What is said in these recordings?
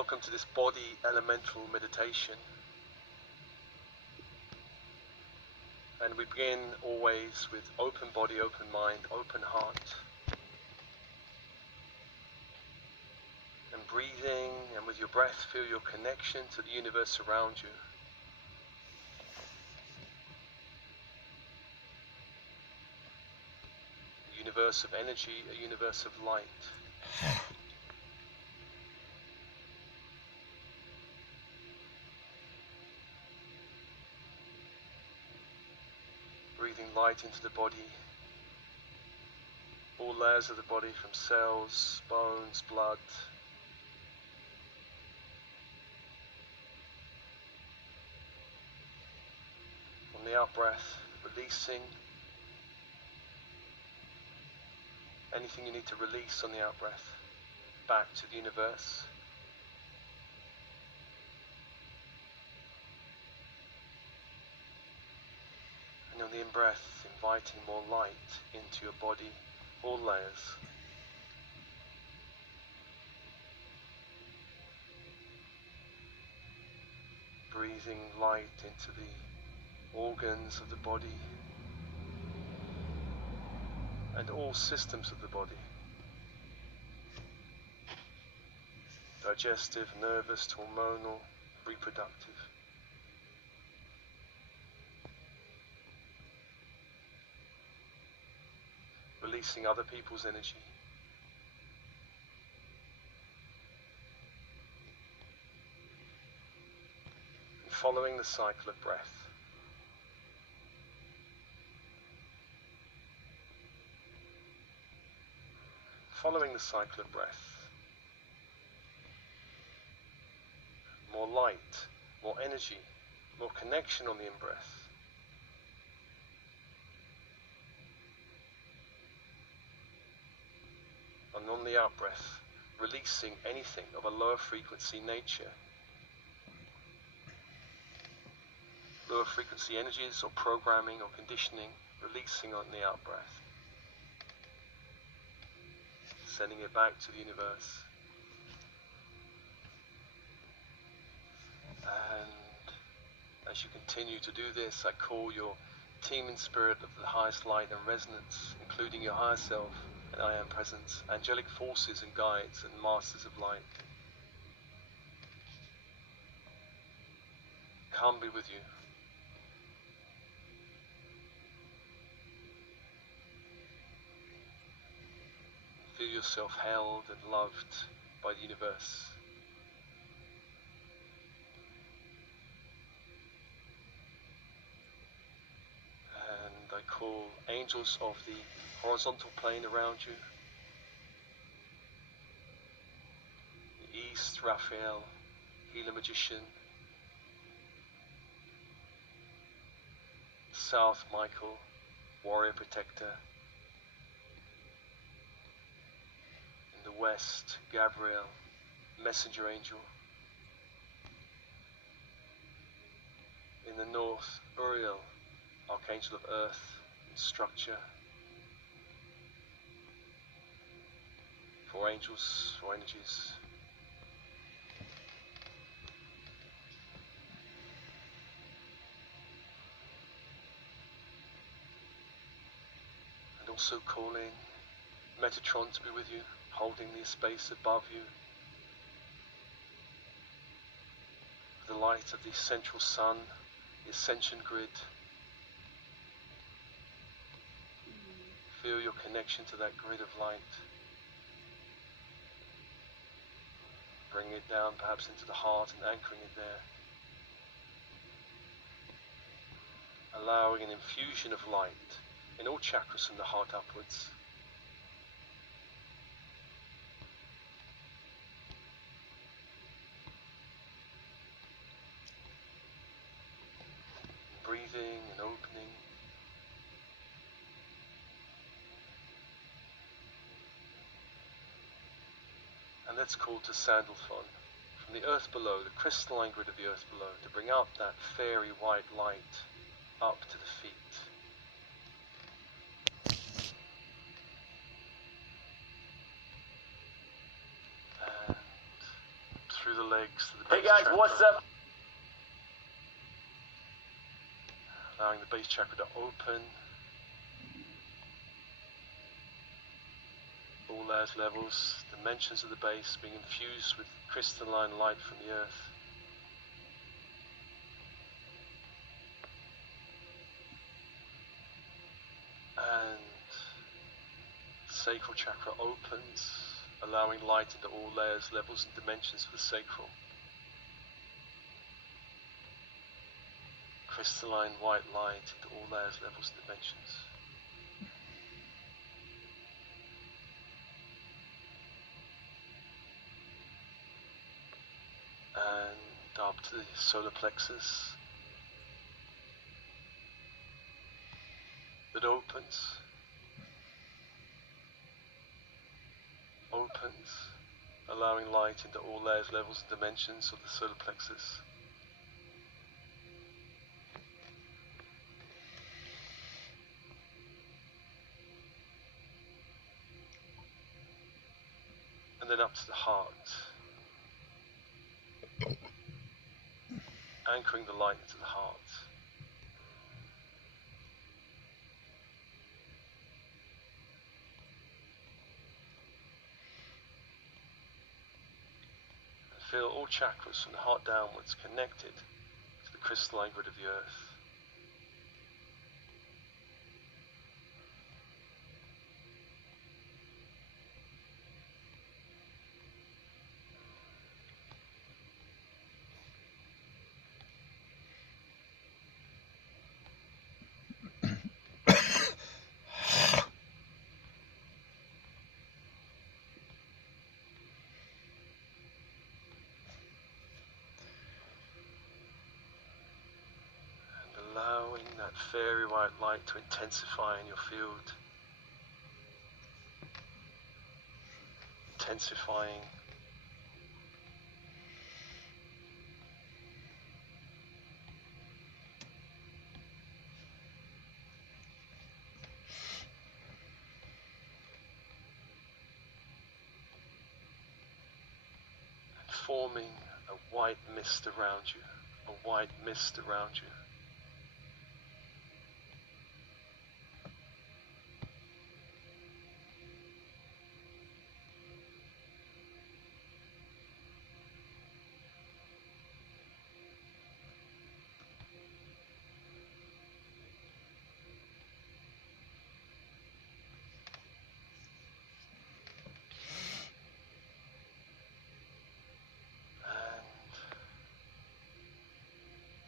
Welcome to this body elemental meditation. And we begin always with open body, open mind, open heart. And breathing, and with your breath feel your connection to the universe around you. A universe of energy, a universe of light. Breathing light into the body, all layers of the body from cells, bones, blood. On the out breath, releasing anything you need to release on the out breath, back to the universe. And on the in-breath, inviting more light into your body, all layers. Breathing light into the organs of the body and all systems of the body. Digestive, nervous, hormonal, reproductive. Releasing other people's energy. And following the cycle of breath. Following the cycle of breath. More light, more energy, more connection on the in-breath. And on the out-breath, releasing anything of a lower frequency nature. Lower frequency energies or programming or conditioning, releasing on the out-breath. Sending it back to the universe. And as you continue to do this, I call your team in spirit of the highest light and resonance, including your higher self, and I am presence, angelic forces and guides and masters of light. Come be with you. Feel yourself held and loved by the universe. And I call angels of the horizontal plane around you. The East, Raphael, healer magician. South, Michael, warrior protector. In the West, Gabriel, messenger angel. In the North, Uriel, archangel of earth and structure. 4 angels, 4 energies. And also calling Metatron to be with you, holding the space above you. The light of the central sun, the ascension grid. Feel your connection to that grid of light. Bring it down perhaps into the heart and anchoring it there. Allowing an infusion of light in all chakras from the heart upwards. Breathing and opening. And let's call to Sandalphon, from the earth below, the crystalline grid of the earth below, to bring up that fairy white light up to the feet. And through through the legs to the Hey base guys, chakra, what's up? allowing the base chakra to open. All layers, levels, dimensions of the base being infused with crystalline light from the earth. And sacral chakra opens, allowing light into all layers, levels and dimensions of the sacral. Crystalline white light into all layers, levels and dimensions. And up to the solar plexus that opens, allowing light into all layers, levels and dimensions of the solar plexus. And then up to the heart, anchoring the light into the heart. And feel all chakras from the heart downwards connected to the crystalline grid of the earth. Allowing that fairy white light to intensify in your field. Intensifying. And forming a white mist around you. A white mist around you.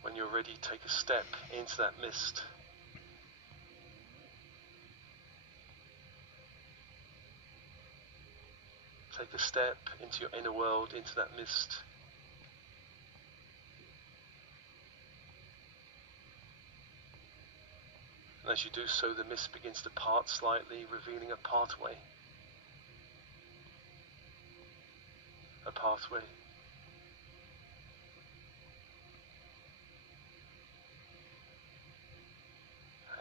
When you're ready, take a step into that mist. Take a step into your inner world, into that mist. And as you do so, the mist begins to part slightly, revealing a pathway. A pathway.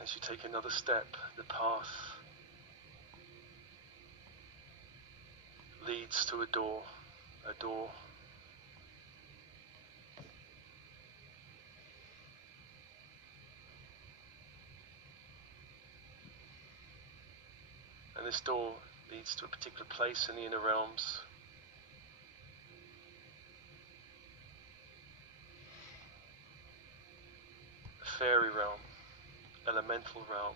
As you take another step, the path leads to a door. A door. And this door leads to a particular place in the inner realms. A fairy realm. Elemental realm.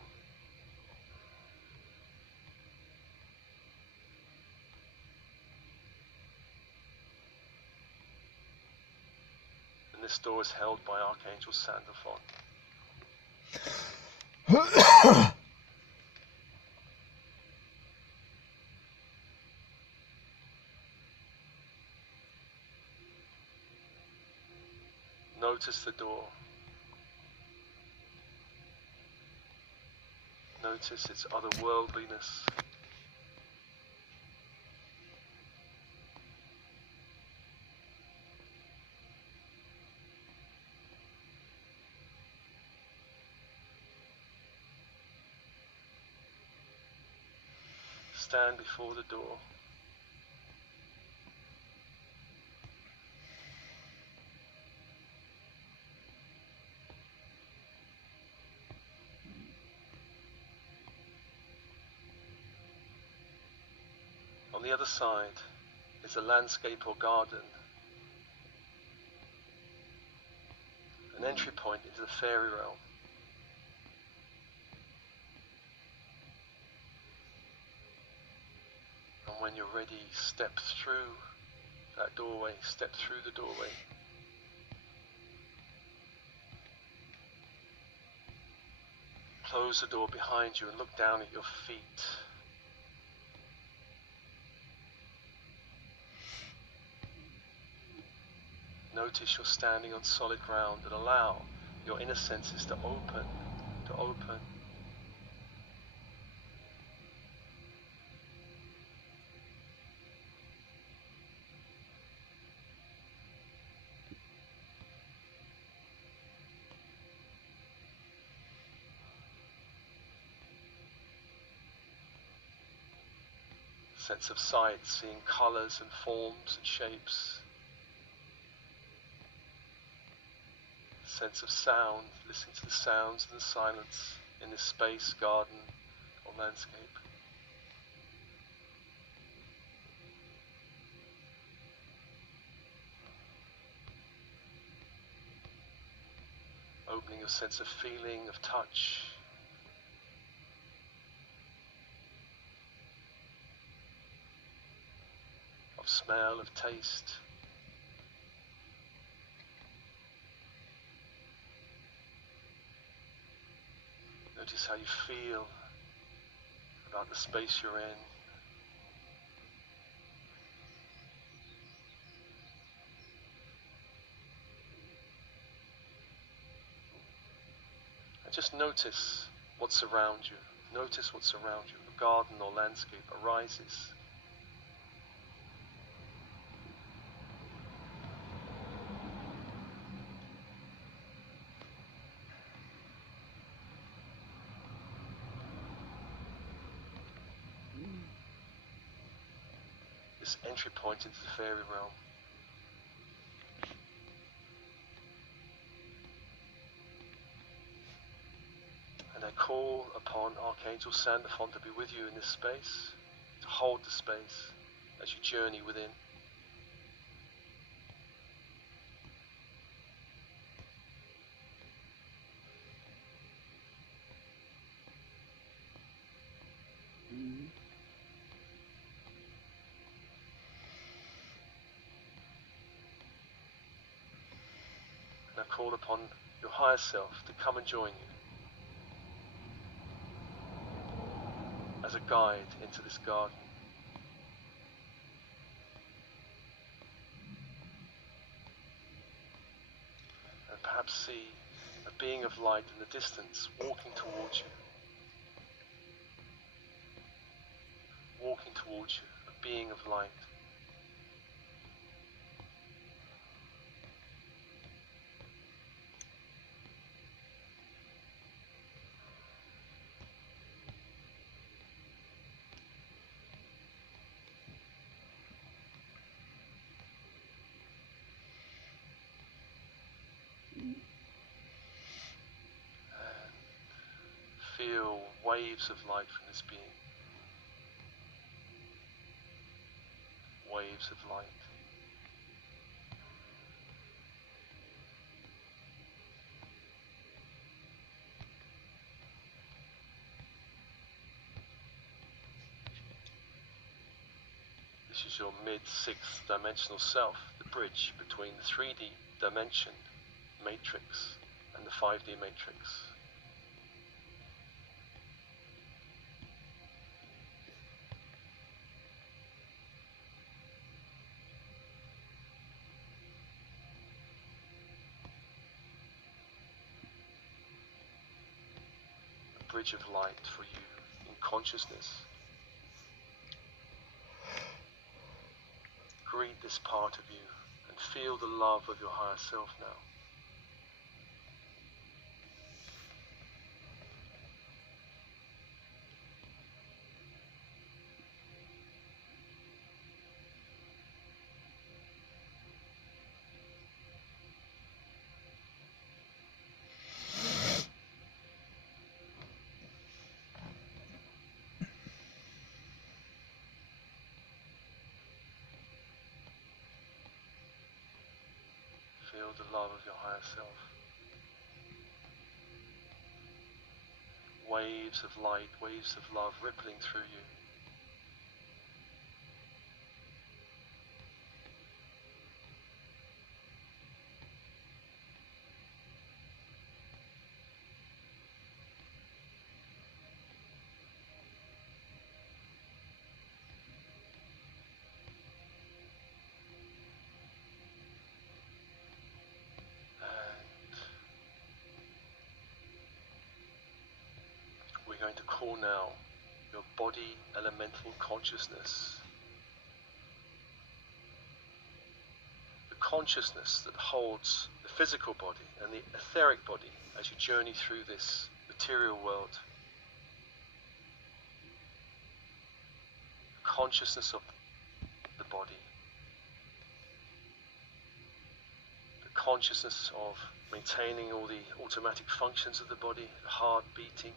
And this door is held by Archangel Sandalphon. Notice the door. Notice its otherworldliness. Stand before the door. the other side is a landscape or garden, an entry point into the fairy realm. And when you're ready, step through that doorway, step through the doorway. Close the door behind you and look down at your feet. Notice you're standing on solid ground and allow your inner senses to open, to open. Sense of sight, seeing colors and forms and shapes. Sense of sound, listening to the sounds and the silence in this space, garden or landscape. Opening your sense of feeling, of touch. Of smell, of taste. Notice how you feel about the space you're in. And just notice what's around you. Notice what's around you. A garden or landscape arises. This entry point into the fairy realm. And I call upon Archangel Sandalphon to be with you in this space, to hold the space as you journey within. And I call upon your higher self to come and join you as a guide into this garden. And perhaps see a being of light in the distance walking towards you. Walking towards you, a being of light. Feel waves of light from this being. Waves of light. This is your mid-sixth dimensional self, the bridge between the 3D dimension matrix and the 5D matrix. A bridge of light for you in consciousness. Greet this part of you and feel the love of your higher self now. feel the love of your higher self. Waves of light, waves of love rippling through you. We're going to call now your body elemental consciousness. The consciousness that holds the physical body and the etheric body as you journey through this material world. Consciousness of the body. The consciousness of maintaining all the automatic functions of the body, the heart beating,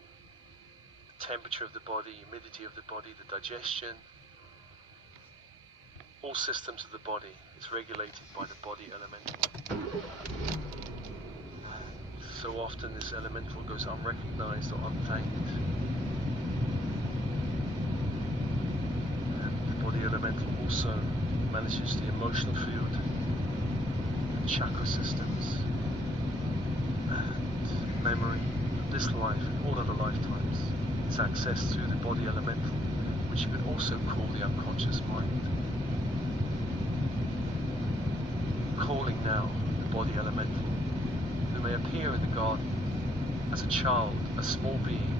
temperature of the body, humidity of the body, the digestion. All systems of the body is regulated by the body elemental. So often this elemental goes unrecognized or unthanked. And the body elemental also manages the emotional field, the chakra systems, and memory of this life and all other lifetimes. It's accessed through the body elemental, which you could also call the unconscious mind. Calling now the body elemental, who may appear in the garden as a child, a small being,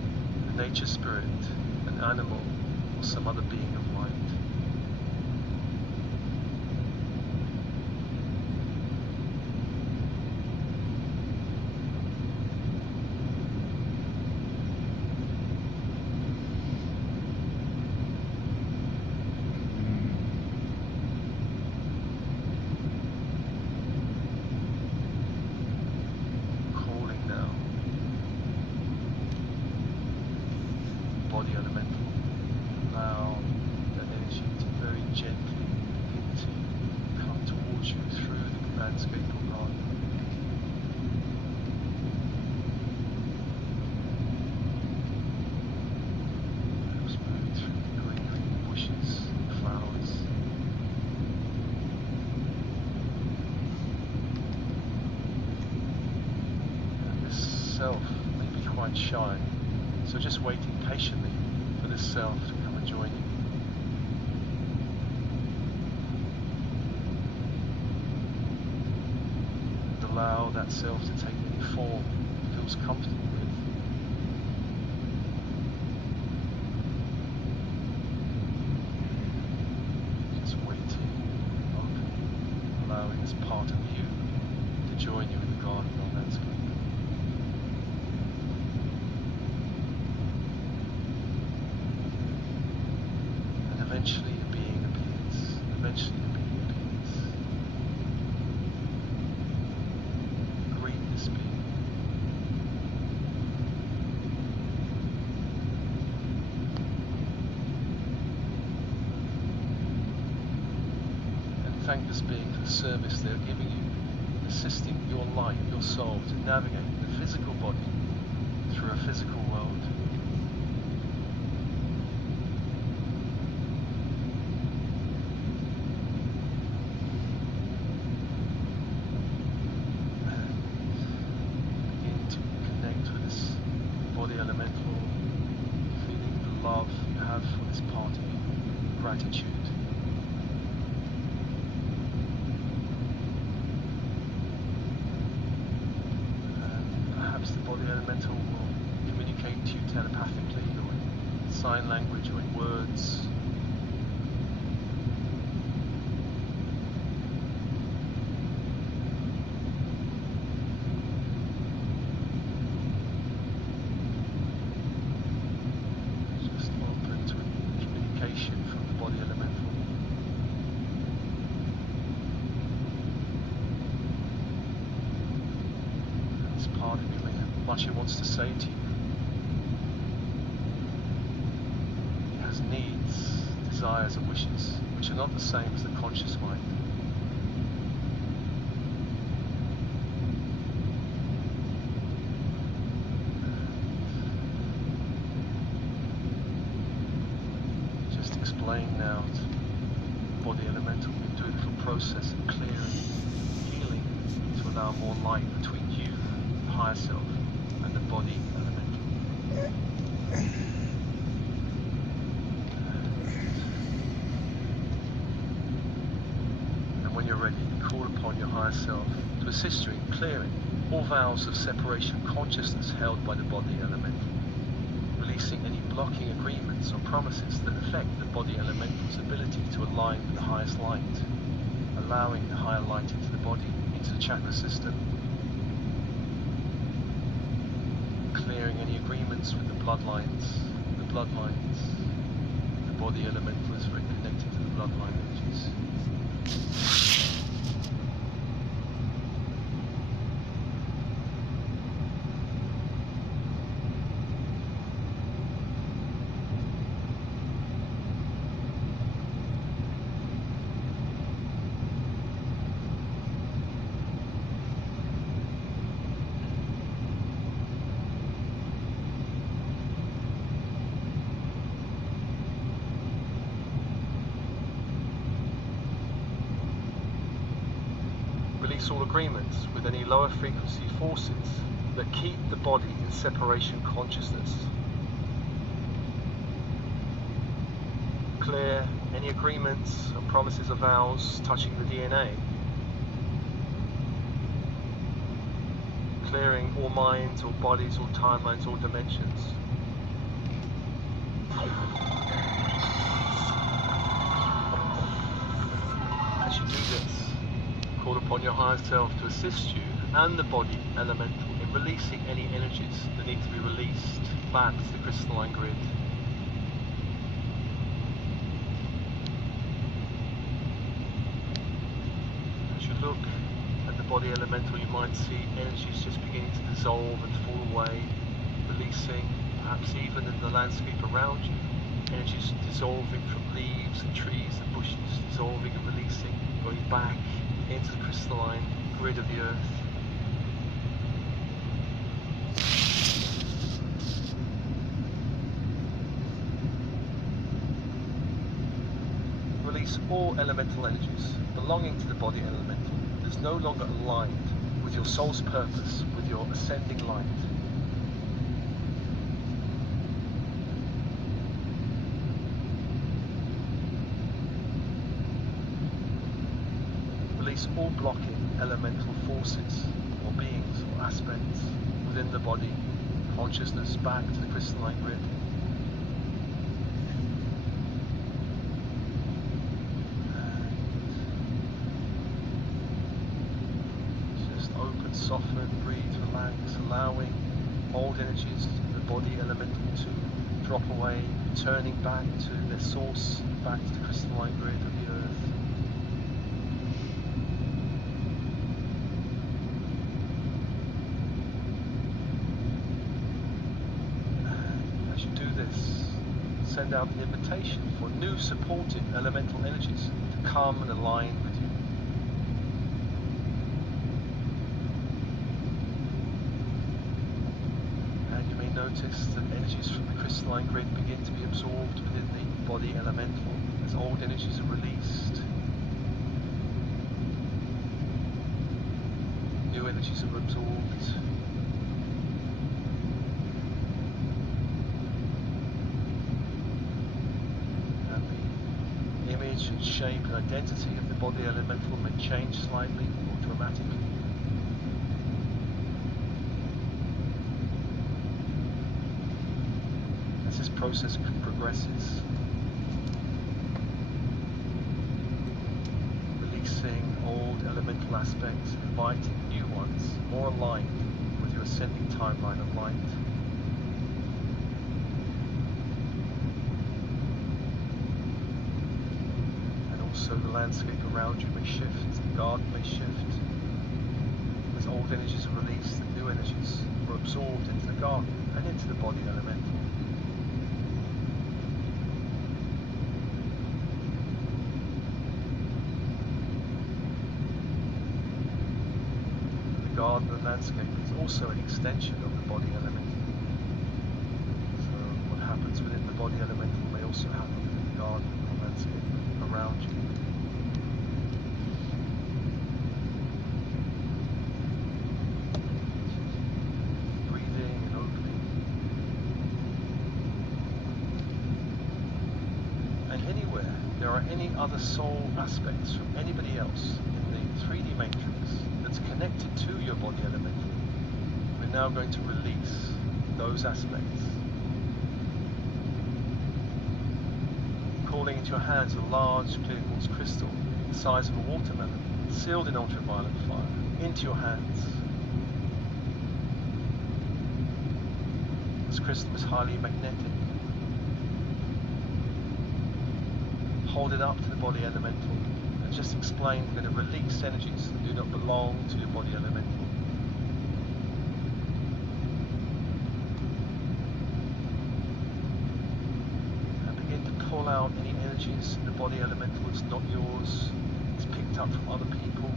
a nature spirit, an animal, or some other being of light. Body elemental. Allow that energy to very gently begin to come towards you through the landscape or garden. Perhaps moving through the greenery, the bushes, the flowers. And this self may be quite shy. So just waiting patiently for this self to come and join you. And allow that self to take any form it feels comfortable with. Just waiting, open, allowing this part of you to join you in the garden or landscape. Eventually a being appears. Eventually a being appears. Greet this being. And thank this being for the service they're giving you, assisting your light, your soul to navigate the physical body through a physical world. Elemental, feeling the love you have for this part of you, gratitude. And perhaps the body elemental will communicate to you telepathically or in sign language or in words. Part of you may have much it wants to say to you. It has needs, desires and wishes, which are not the same as the conscious mind. explain now to body elemental. We do a little process of clearing, healing, to allow more light between you, the higher self, and the body elemental. And when you're ready, call upon your higher self to assist you in clearing all vows of separation of consciousness held by the body elemental, releasing any blocking agreements or promises that affect the body elemental's ability to align with the highest light, allowing the higher light into the body, into the chakra system, clearing any agreements with the bloodlines. The body elemental is very connected to the bloodline energies. Release all agreements with any lower frequency forces that keep the body in separation consciousness. Clear any agreements or promises or vows touching the DNA. Clearing all minds, all bodies, all timelines, all dimensions. As you do this, call upon your higher self to assist you and the body elemental in releasing any energies that need to be released back to the crystalline grid. As you look at the body elemental, you might see energies just beginning to dissolve and fall away, releasing, perhaps even in the landscape around you, energies dissolving from leaves and trees and bushes, dissolving and releasing, going back into the crystalline grid of the earth. Release all elemental energies belonging to the body elemental that is no longer aligned with your soul's purpose, with your ascending light. Release all blocking elemental forces or beings or aspects within the body, consciousness back to the crystalline grid. Just open, soften, breathe, relax, allowing old energies in the body elemental to drop away, returning back to their source, back to the crystalline grid of the earth. Send out an invitation for new supportive elemental energies to come and align with you. And you may notice that energies from the crystalline grid begin to be absorbed within the body elemental as old energies are released. New energies are absorbed. And shape and identity of the body elemental may change slightly or dramatically. As this process progresses, releasing old elemental aspects, inviting new ones more aligned with your ascending timeline of light. So the landscape around you may shift, the garden may shift. As old energies are released, the new energies are absorbed into the garden and into the body elemental. The garden and landscape is also an extension of the body elemental. So what happens within the body elemental may also happen within the garden. are any other soul aspects from anybody else in the 3D matrix that's connected to your body elemental, we're now going to release those aspects. Calling into your hands a large clear quartz crystal the size of a watermelon, sealed in ultraviolet fire, into your hands. This crystal is highly magnetic. Hold it up to the body elemental and just explain we're going to release energies that do not belong to your body elemental. Pull out any energies in the body elemental that's not yours, it's picked up from other people.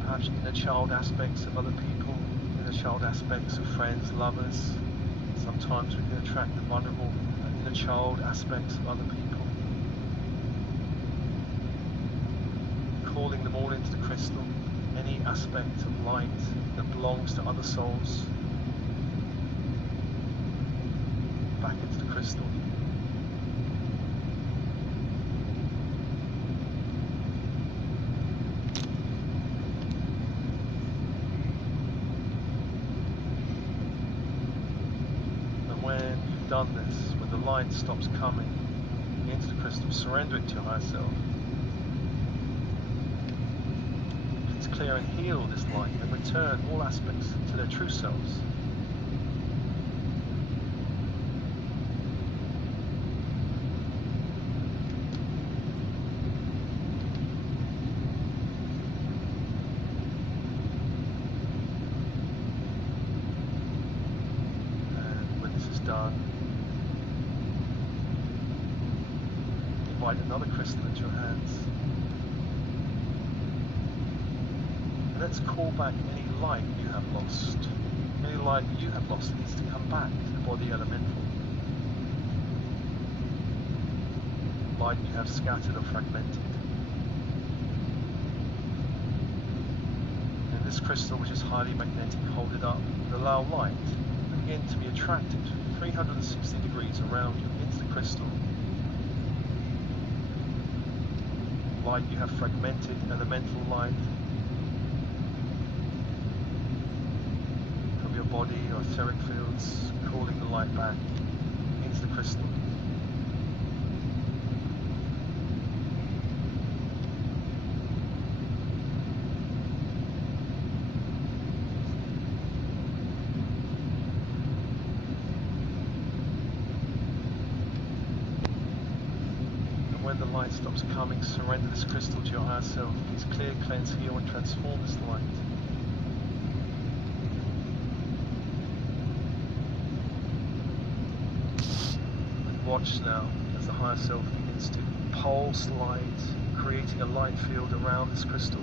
Perhaps inner child aspects of other people, inner child aspects of friends, lovers. Sometimes we can attract the vulnerable inner child aspects of other people. Calling them all into the crystal, any aspect of light that belongs to other souls, back into the crystal. And when you've done this, when the light stops coming into the crystal, surrender it to your higher self. Please clear and heal this light and return all aspects to their true selves. Done. Invite another crystal into your hands. And let's call back any light you have lost. Any light you have lost needs to come back to the body elemental. Light you have scattered or fragmented. And this crystal, which is highly magnetic, hold it up and allow light begin to be attracted 360 degrees around you into the crystal. Light you have fragmented, elemental light from your body or etheric fields, calling the light back into the crystal. When the light stops coming, surrender this crystal to your higher self. Please clear, cleanse, heal, and transform this light. And watch now as the higher self begins to pulse light, creating a light field around this crystal.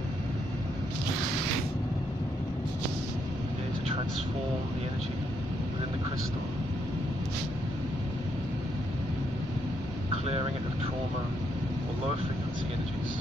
Here to transform the energy within the crystal. Clearing it of trauma or lower frequency energies.